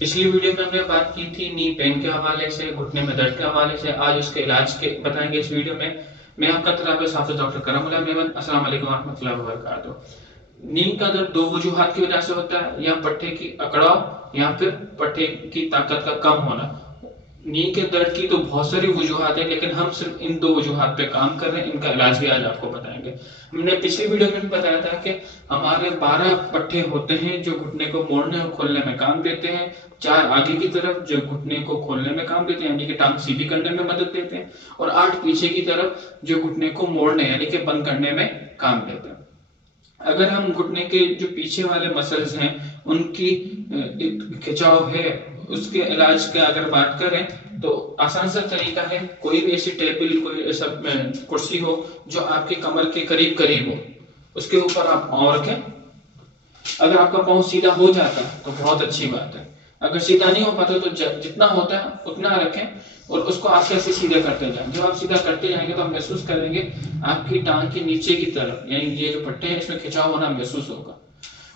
पिछली वीडियो में हमने बात की थी नी पेन के हवाले से, घुटने में दर्द के हवाले से। आज उसके इलाज के बताएंगे इस वीडियो में। मैं आपका थेरेपिस्ट हाफिज डॉक्टर करमुल्लाह मेमन। अस्सलाम वालेकुम रहमतुल्लाहि व बरकातुहू। नी का दर्द दो वजूहात की वजह से होता है, या पट्टे की अकड़ाव या फिर पट्टे की ताकत का कम होना। नी के दर्द की तो बहुत सारी वजूहात है, लेकिन हम सिर्फ इन दो वजूहात पे काम कर रहे हैं। इनका इलाज भी आज आपको बताएंगे। हमने पिछली वीडियो में भी बताया था कि हमारे 12 पट्टे होते हैं जो घुटने को मोड़ने और खोलने में काम देते हैं। 4 आगे की तरफ जो घुटने को खोलने में काम देते हैं, यानी कि टांग सीधी करने में मदद देते हैं, और 8 पीछे की तरफ जो घुटने को मोड़ने यानी कि बंद करने में काम देते हैं। अगर हम घुटने के जो पीछे वाले मसल्स हैं उनकी खिंचाव है, उसके इलाज की अगर बात करें तो आसान सा तरीका है। कोई भी ऐसी टेबल, कोई ऐसा कुर्सी हो जो आपके कमर के करीब करीब हो, उसके ऊपर आप पाँव रखें। अगर आपका पाँव सीधा हो जाता है तो बहुत अच्छी बात है। अगर सीधा नहीं हो पाता तो जितना होता है उतना रखें और उसको आप कैसे सीधे करते जाएं। जब आप सीधा करते जाएंगे तो आप महसूस करेंगे आपकी टांग के नीचे की तरफ, यानी ये जो पट्टे हैं इसमें खिंचाव होना महसूस होगा।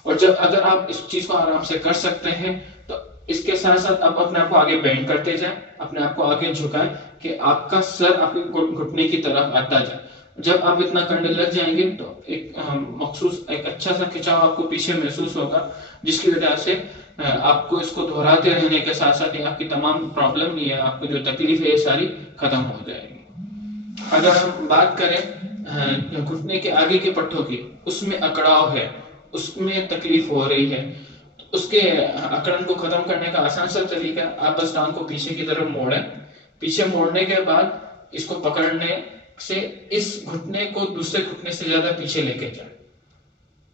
और जब अगर आप इस चीज को आराम से कर सकते हैं तो इसके साथ साथ आप अपने आप को आगे बेंड करते जाएं, अपने आप को आगे झुकाएं कि आपका सर आपके घुटने की तरफ आता जाए। जब आप इतना करने लग जाएंगे तो एक मखसूस एक अच्छा सा खिंचाव आपको पीछे महसूस होगा, जिसकी वजह से आपको इसको दोहराते रहने के साथ साथ आपकी तमाम प्रॉब्लम या आपको जो तकलीफ है ये सारी खत्म हो जाएगी। अगर हम बात करें घुटने के आगे के पट्टों की, उसमें अकड़ाव है, उसमें तकलीफ हो रही है, तो उसके अकड़न को खत्म करने का आसान सा तरीका, आप बस टांग को पीछे की तरफ मोड़ें। पीछे मोड़ने के बाद इसको पकड़ने से इस घुटने को दूसरे घुटने से ज्यादा पीछे लेके जाए।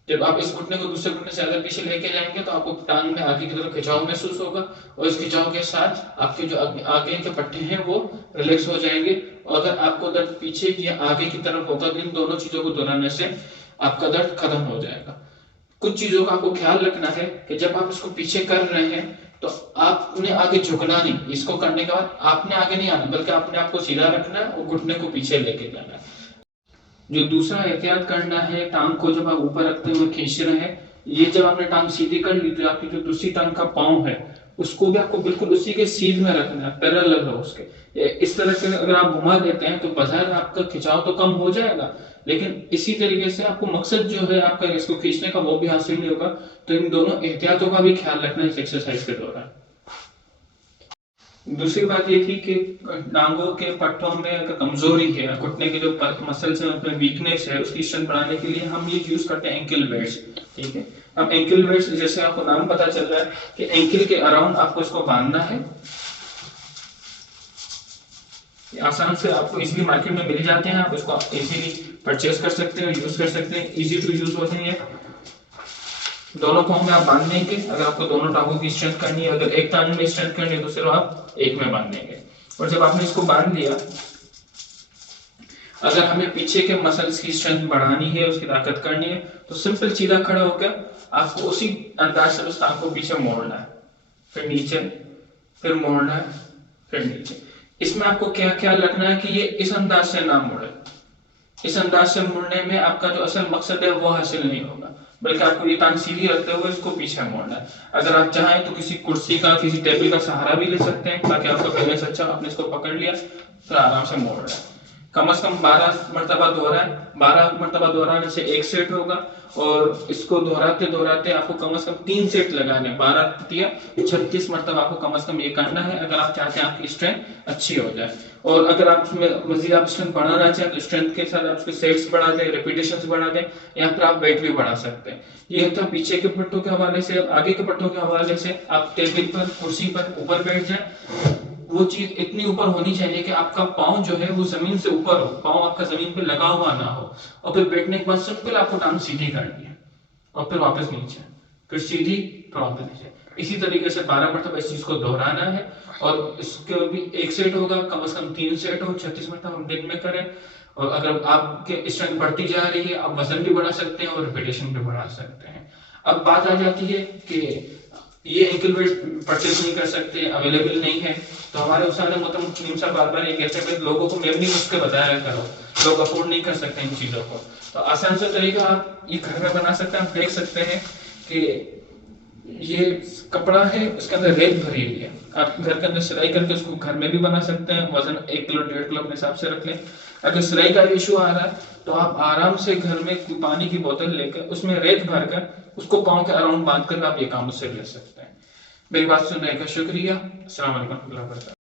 जब आप इस घुटने को दूसरे घुटने से ज्यादा पीछे लेके जाएंगे तो आपको टांग में आगे की तरफ खिंचाव महसूस होगा, और इस खिंचाव के साथ आपके जो आगे के पट्टे हैं वो रिलैक्स हो जाएंगे। और अगर आपको दर्द पीछे या आगे की तरफ होगा तो इन दोनों चीजों को दोहराने से आपका दर्द खत्म हो जाएगा। कुछ चीजों का आपको ख्याल रखना है कि जब आप इसको पीछे कर रहे हैं तो आपने आगे झुकना नहीं। इसको करने के बाद आपने आगे नहीं आना, बल्कि आपने आपको सीधा रखना है और घुटने को पीछे लेके जाना है। जो दूसरा एहतियात करना है, टांग को जब आप ऊपर रखते हुए खींच रहे हैं, ये जब आपने टांग सीधी कर ली तो आपकी जो दूसरी टांग का पांव है उसको भी आपको बिल्कुल उसी के सीध में रखना है, पैरेलल हो उसके। इस तरह से अगर आप घुमा देते हैं तो बाजार आपका खिंचाव तो कम हो जाएगा, लेकिन इसी तरीके से आपको मकसद जो है आपका इसको खींचने का वो भी हासिल नहीं होगा। तो इन दोनों एहतियातों का भी ख्याल रखना इस एक्सरसाइज के दौरान। दूसरी बात ये थी कि टांगों के पट्टों में अगर कमजोरी है, घुटने के जो मसल्स हैं उसमें वीकनेस है, उसकी स्ट्रेंथ बढ़ाने के लिए हम ये यूज करते हैं एंकल वेट्स। ठीक है, अब एंकल वेट्स जैसे आपको नाम पता चल रहा है कि एंकल के अराउंड आपको इसको बांधना है। आसान से आपको इजीली मार्केट में मिल जाते हैं, आप इसको इजीली परचेज कर सकते हैं, यूज कर सकते हैं, इजी टू यूज होते हैं। दोनों पाँव में आप बांध लेंगे। अगर आपको दोनों टांगों की स्ट्रेंथ करनी है, अगर एक टांग में स्ट्रेंथ करनी है तो सिर्फ आप एक में बांध लेंगे। और जब आपने इसको बांध लिया, अगर हमें पीछे के मसल्स की स्ट्रेंथ बढ़ानी है, उसकी ताकत करनी है, तो सिंपल सीधा खड़ा होकर आपको उसी अंदाज से उस टांग को पीछे मोड़ना है, फिर नीचे, फिर मोड़ना है, फिर नीचे। इसमें आपको क्या ख्याल रखना है कि ये इस अंदाज से ना मुड़े। इस अंदाज से मुड़ने में आपका जो असल मकसद है वो हासिल नहीं होगा, बल्कि आपको ये टांग सीधी रखते हुए इसको पीछे मोड़ना है। अगर आप चाहें तो किसी कुर्सी का, किसी टेबल का सहारा भी ले सकते हैं ताकि आपका बैलेंस अच्छा। आपने इसको पकड़ लिया, फिर आराम से मोड़ रहा है। कम से कम 12 मरतबा दोहराएं। 12 मरतबा दोहराने से एक सेट होगा, और इसको दोहराते दोहराते आपको कम से कम 3 सेट लगाने, 12 या 36 मरतबा आपको कम से कम ये करना है, अगर आप चाहते हैं आपकी स्ट्रेंथ अच्छी हो जाए। और अगर आप उसमें मजीद आप स्ट्रेंथ बढ़ाना चाहें तो स्ट्रेंथ के साथ आप उसके सेट्स बढ़ा दें, रिपीटेशंस बढ़ा दें, या फिर आप वेट भी बढ़ा सकते हैं। ये था पीछे के पट्टों के हवाले से। अब आगे के पट्टों के हवाले से, आप टेबल पर, कुर्सी पर ऊपर बैठ जाए। वो चीज इतनी ऊपर होनी चाहिए कि आपका पाँव जो है वो जमीन से ऊपर हो, पाँव आपका जमीन पे लगा हुआ ना हो। और फिर बैठने के बाद सिंपल आपको टांग सीधी करनी है, और फिर वापस नीचे, फिर सीधी, फिर वापस नीचे। इसी तरीके से 12 मरतबा इस चीज को दोहराना है। और इसके भी एक सेट होगा, कम से कम 3 सेट हो, 36 मरतबा हम दिन में करें। और अगर आपके स्ट्रेंथ बढ़ती जा रही है, आप वजन भी बढ़ा सकते हैं और रिपीटेशन भी बढ़ा सकते हैं। अब बात आ जाती है कि ये एंकल वेट परचेज नहीं कर सकते, अवेलेबल नहीं है, तो हमारे उस्ताद मोहतरम साहब बार बार ये कहते हैं लोगों को मेमोरी नुस्खे बताया करो, लोग अफोर्ड नहीं कर सकते इन चीजों को। तो आसान सा तरीका आप ये घर में बना सकते हैं। आप देख सकते हैं कि ये कपड़ा है, उसके अंदर रेत भरी हुई है। आप घर के अंदर सिलाई करके उसको घर में भी बना सकते हैं। वजन 1 किलो 1.5 किलो अपने हिसाब से रख लें। अगर सिलाई का इशू आ रहा है तो आप आराम से घर में पानी की बोतल लेकर उसमें रेत भरकर उसको पाँव के अराउंड बांध कर आप ये काम उससे ले सकते हैं। मेरी बात सुनने का शुक्रिया। अस्सलाम वालेकुम।